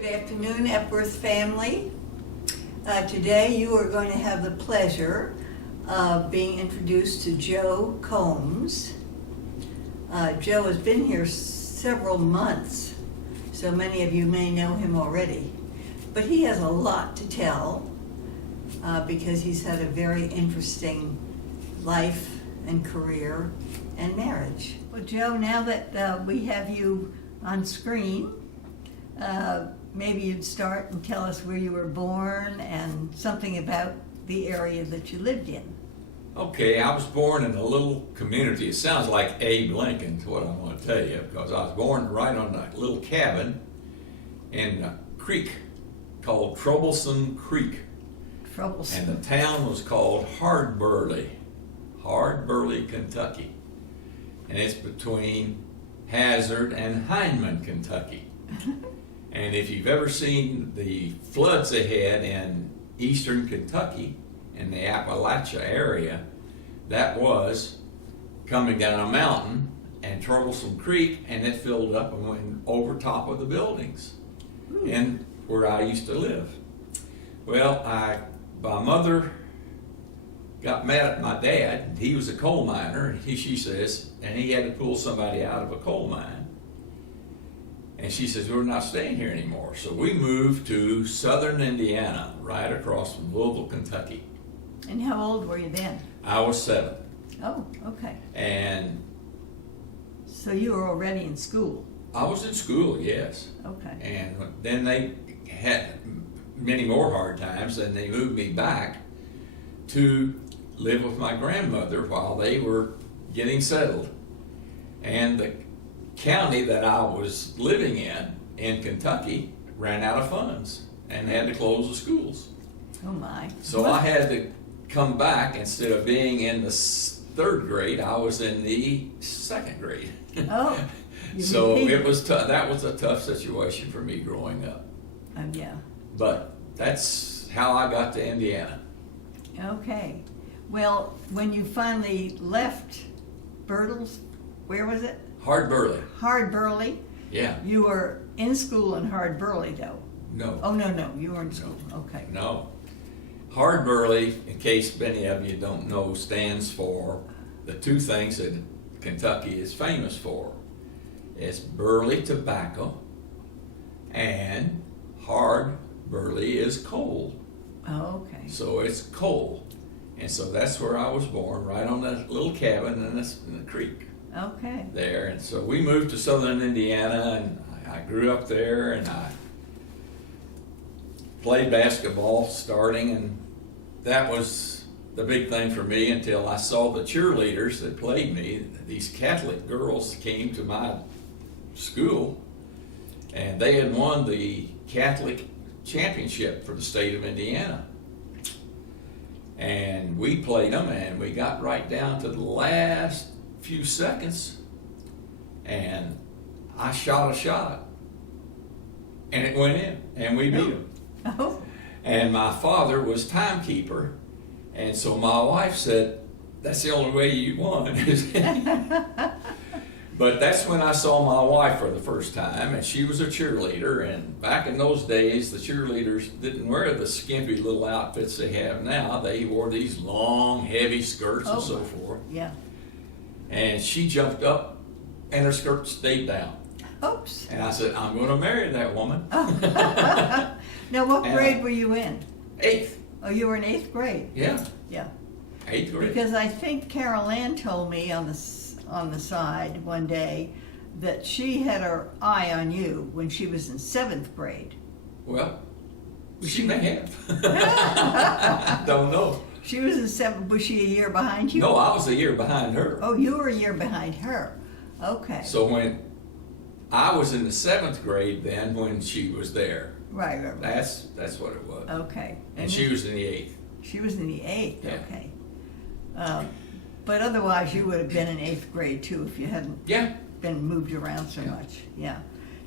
Good afternoon, Epworth family. Today you are going to have the pleasure of being introduced to Joe Combs. Joe has been here several months, so many of you may know him already. But he has a lot to tell because he's had a very interesting life and career and marriage. Well, Joe, now that we have you on screen, maybe you'd start and tell us where you were born and something about the area that you lived in. Okay, I was born in a little community. It sounds like Abe Lincoln, to what I want to tell you, because I was born right on a little cabin in a creek called Troublesome Creek. Troublesome. And the town was called Hardburley, Kentucky. And it's between Hazard and Hindman, Kentucky. And if you've ever seen the floods they had in eastern Kentucky, in the Appalachia area, that was coming down a mountain and Troublesome Creek, and it filled up and went over top of the buildings and where I used to live. Well, my mother got mad at my dad. He was a coal miner, she says, and he had to pull somebody out of a coal mine. And she says, we're not staying here anymore. So we moved to southern Indiana, right across from Louisville, Kentucky. And how old were you then? I was 7. Oh, okay. And so you were already in school? I was in school, yes. Okay. And then they had many more hard times, and they moved me back to live with my grandmother while they were getting settled. And the county that I was living in Kentucky, ran out of funds and had to close the schools. Oh my. So I had to come back. Instead of being in the 3rd grade, I was in the 2nd grade. Oh. So it was that was a tough situation for me growing up. Yeah. But that's how I got to Indiana. Okay. Well, when you finally left Bertles, where was it? Hardburley. Hardburley. Yeah. You were in school in Hardburley, though. No. Oh, no, you were in school. Okay. No. Hardburley, in case many of you don't know, stands for the two things that Kentucky is famous for. It's burley tobacco, and hard burley is coal. Oh, okay. So it's coal. And so that's where I was born, right on that little cabin in the creek. Okay. There, and so we moved to southern Indiana, and I grew up there, and I played basketball starting, and that was the big thing for me until I saw the cheerleaders that played me. These Catholic girls came to my school, and they had won the Catholic championship for the state of Indiana. And we played them, and we got right down to the last few seconds, and I shot a shot, and it went in, and we beat them. Oh. And my father was timekeeper, and so my wife said, that's the only way you won. But that's when I saw my wife for the first time, and she was a cheerleader, and back in those days, the cheerleaders didn't wear the skimpy little outfits they have now. They wore these long, heavy skirts and so forth. Yeah. And she jumped up, and her skirt stayed down. Oops. And I said, I'm going to marry that woman. Oh. Now, what grade were you in? 8th. Oh, you were in 8th grade? Yeah. Yeah. 8th grade. Because I think Carol Ann told me on the side one day that she had her eye on you when she was in 7th grade. Well, she may have. Don't know. She was in 7th. Was she a year behind you? No, I was a year behind her. Oh, you were a year behind her. Okay. So when I was in the 7th grade then when she was there. Right. That's what it was. Okay. And she was in the 8th. She was in the 8th, Yeah. okay. But otherwise you would have been in 8th grade too if you hadn't been moved around so much. Yeah.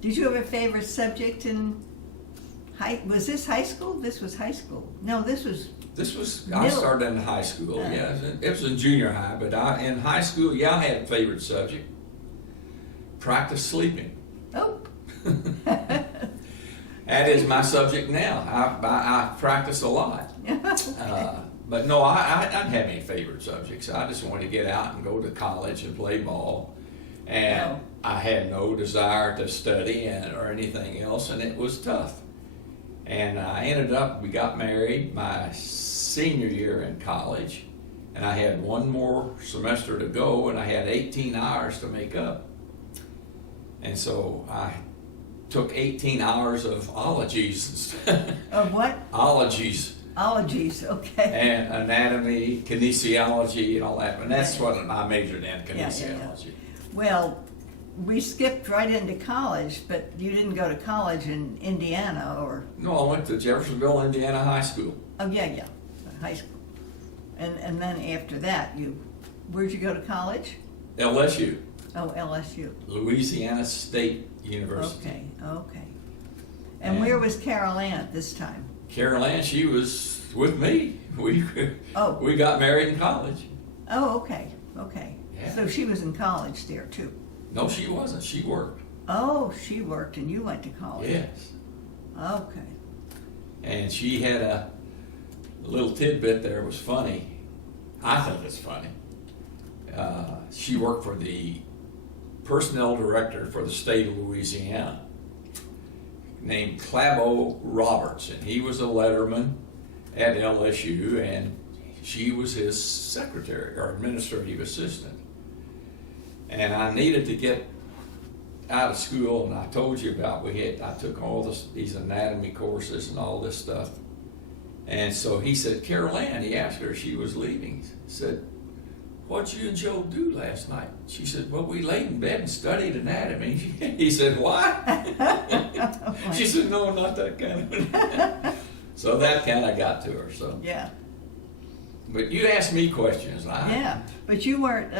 Did you have a favorite subject in was this high school? This was high school. No, this was I started in high school, yeah. It was in junior high, but in high school, I had a favorite subject. Practice sleeping. Oh. That is my subject now. I practice a lot. But no, I didn't have any favorite subjects. I just wanted to get out and go to college and play ball. And Oh. I had no desire to study or anything else, and it was tough. And we got married my senior year in college, and I had one more semester to go, and I had 18 hours to make up. And so I took 18 hours of ologies. Of what? Ologies. Ologies, okay. And anatomy, kinesiology, and all that. And that's what I majored in, kinesiology. Well, we skipped right into college, but you didn't go to college in Indiana or, No, I went to Jeffersonville, Indiana High School. oh, yeah, high school. And then after that, where'd you go to college? LSU, Oh, LSU. Louisiana State University. Okay. And where was Carol Ann at this time? Carol Ann, she was with me. Oh. We got married in college. Oh, okay. Yeah. So she was in college there too? No, she wasn't. She worked. Oh, she worked and you went to college? Yes. Okay. And she had a little tidbit there was funny. I think it's funny. She worked for the personnel director for the state of Louisiana named Clabo Roberts, and he was a letterman at LSU, and she was his secretary or administrative assistant. And I needed to get out of school, and I told you about I took all these anatomy courses and all this stuff. And so he said, Carol Ann, he asked her if she was leaving. He said, what'd you and Joe do last night? She said, well, we laid in bed and studied anatomy. He said, what? She said, no, not that kind of. So that kind of got to her. So. Yeah. But you asked me questions. Yeah, but you weren't,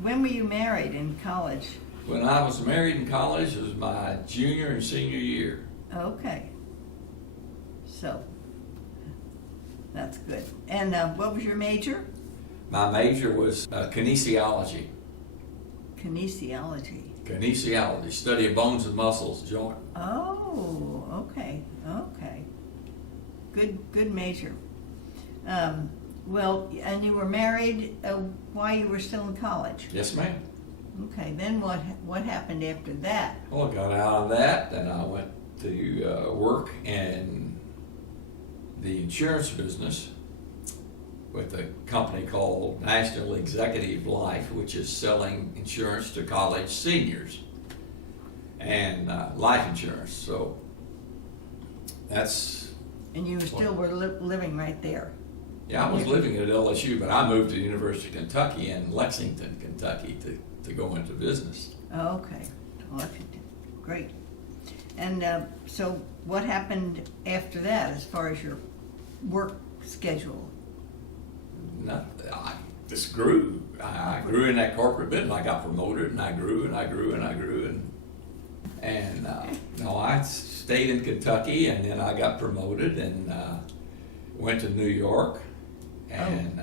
when were you married in college? When I was married in college, it was my junior and senior year. Okay. So, that's good. And what was your major? My major was kinesiology. Kinesiology. Kinesiology, study of bones and muscles, joint. Oh, okay. Good major. Well, and you were married while you were still in college? Yes, ma'am. Okay, then what happened after that? Well, I got out of that, and I went to work in the insurance business with a company called National Executive Life, which is selling insurance to college seniors and life insurance. So that's... And you still were living right there? Yeah, I was living at LSU, but I moved to the University of Kentucky in Lexington, Kentucky to go into business. Okay, Washington, great. And so what happened after that as far as your work schedule? I just grew. I grew in that corporate business. I got promoted, and I grew, and I grew, and I grew, and no, I stayed in Kentucky, and then I got promoted and went to New York, and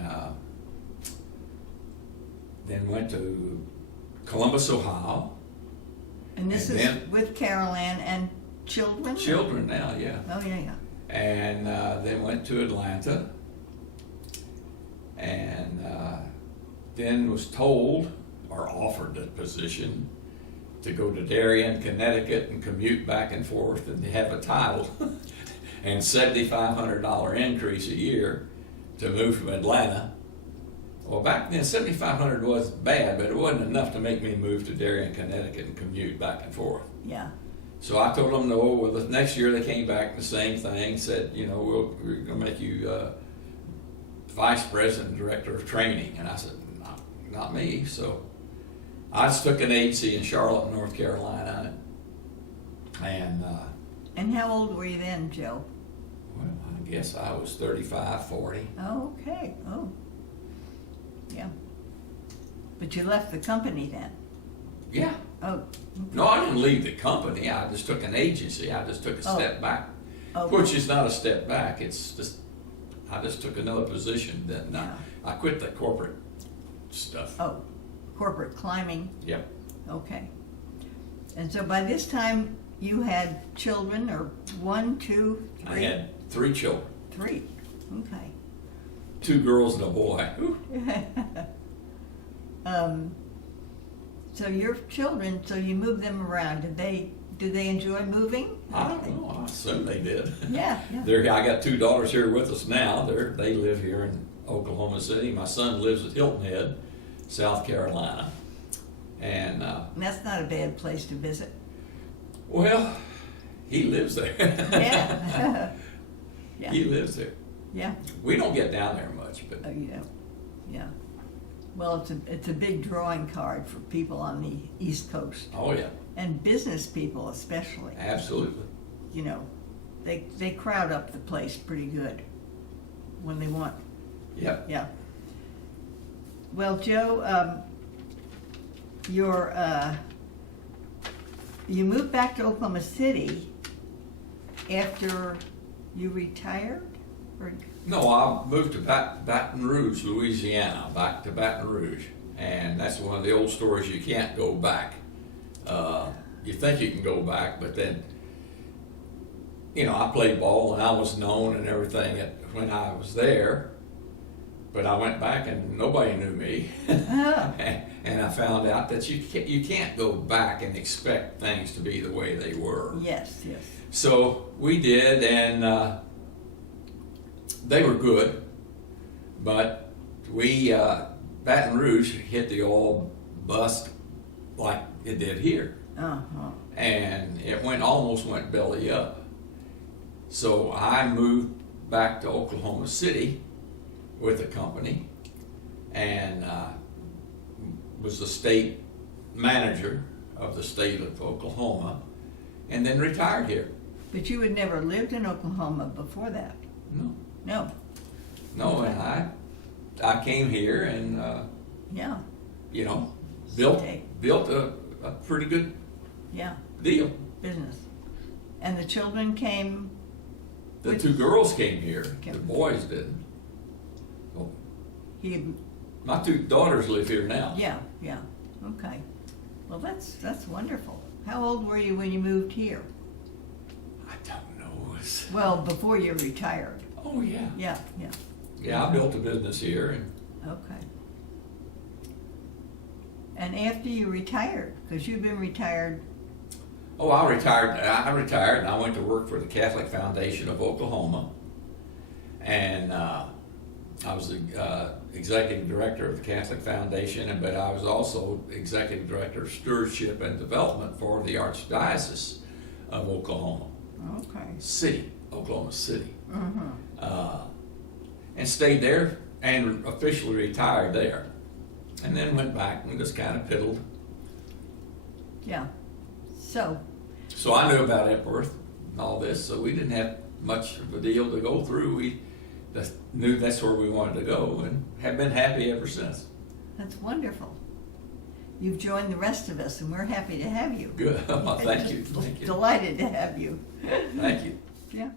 then went to Columbus, Ohio. And this is with Carol Ann and children? Children now, yeah. Oh, yeah. And then went to Atlanta, and then was told or offered the position to go to Darien, Connecticut, and commute back and forth and have a title and $7,500 increase a year to move from Atlanta. Well, back then, $7,500 was bad, but it wasn't enough to make me move to Darien, Connecticut, and commute back and forth. Yeah. So I told them no. Well, the next year they came back the same thing. Said, we're going to make you vice president, director of training. And I said, not me. So I just took an agency in Charlotte, North Carolina, and. And how old were you then, Joe? Well, I guess I was 35, 40. Oh, okay. Oh, yeah. But you left the company then? Yeah. Oh. Okay. No, I didn't leave the company. I just took an agency. I just took a step back, Okay. which is not a step back. It's just I just took another position. Then I quit the corporate stuff. Oh, corporate climbing. Yep. Okay. And so by this time, you had children, or 1, 2, 3? I had 3 children, 3. Okay. 2 girls and a boy. Whew. So your children, so you moved them around. Did they enjoy moving? I don't know. I assume they did. Yeah, yeah. I got 2 daughters here with us now. They live here in Oklahoma City. My son lives at Hilton Head, South Carolina, and That's not a bad place to visit. well, he lives there. Yeah. Yeah. He lives there. Yeah. We don't get down there much, but Yeah. Yeah. Well, it's a big drawing card for people on the East Coast, oh yeah, and business people especially. absolutely. You know, they crowd up the place pretty good when they want. Yep. Yeah. Well, Joe, you moved back to Oklahoma City after you retired, or? No, I moved to Baton Rouge, Louisiana, back to Baton Rouge, and that's one of the old stories. You can't go back. You think you can go back, but then, I played ball and I was known and everything when I was there, but I went back and nobody knew me. Oh. And I found out that you can't go back and expect things to be the way they were. Yes, yes. So we did, and they were good, but Baton Rouge hit the oil bust like it did here, Uh-huh. and it almost went belly up. So I moved back to Oklahoma City with a company, and was the state manager of the state of Oklahoma, and then retired here. But you had never lived in Oklahoma before that? No, No. and I came here and Yeah, built a pretty good yeah, deal. business. And the children came? The 2 girls came here. Okay. The boys didn't. Well, He, my 2 daughters live here now. yeah, yeah, okay. Well, that's wonderful. How old were you when you moved here? I don't know. Well, before you retired. Oh yeah. Yeah, yeah, Yeah, I built a business here, and okay. And after you retired, because you've been retired, I retired and I went to work for the Catholic Foundation of Oklahoma, and I was the executive director of the Catholic Foundation, but I was also executive director of stewardship and development for the Archdiocese of Oklahoma okay. Oklahoma City, Mm-hmm. and stayed there and officially retired there, and then went back and just kind of piddled. Yeah. So, So I knew about Epworth and all this, so we didn't have much of a deal to go through. We just knew that's where we wanted to go and have been happy ever since. that's wonderful. You've joined the rest of us, and we're happy to have you. Good. Well, thank you. Thank you. Delighted to have you. Thank you. Yeah.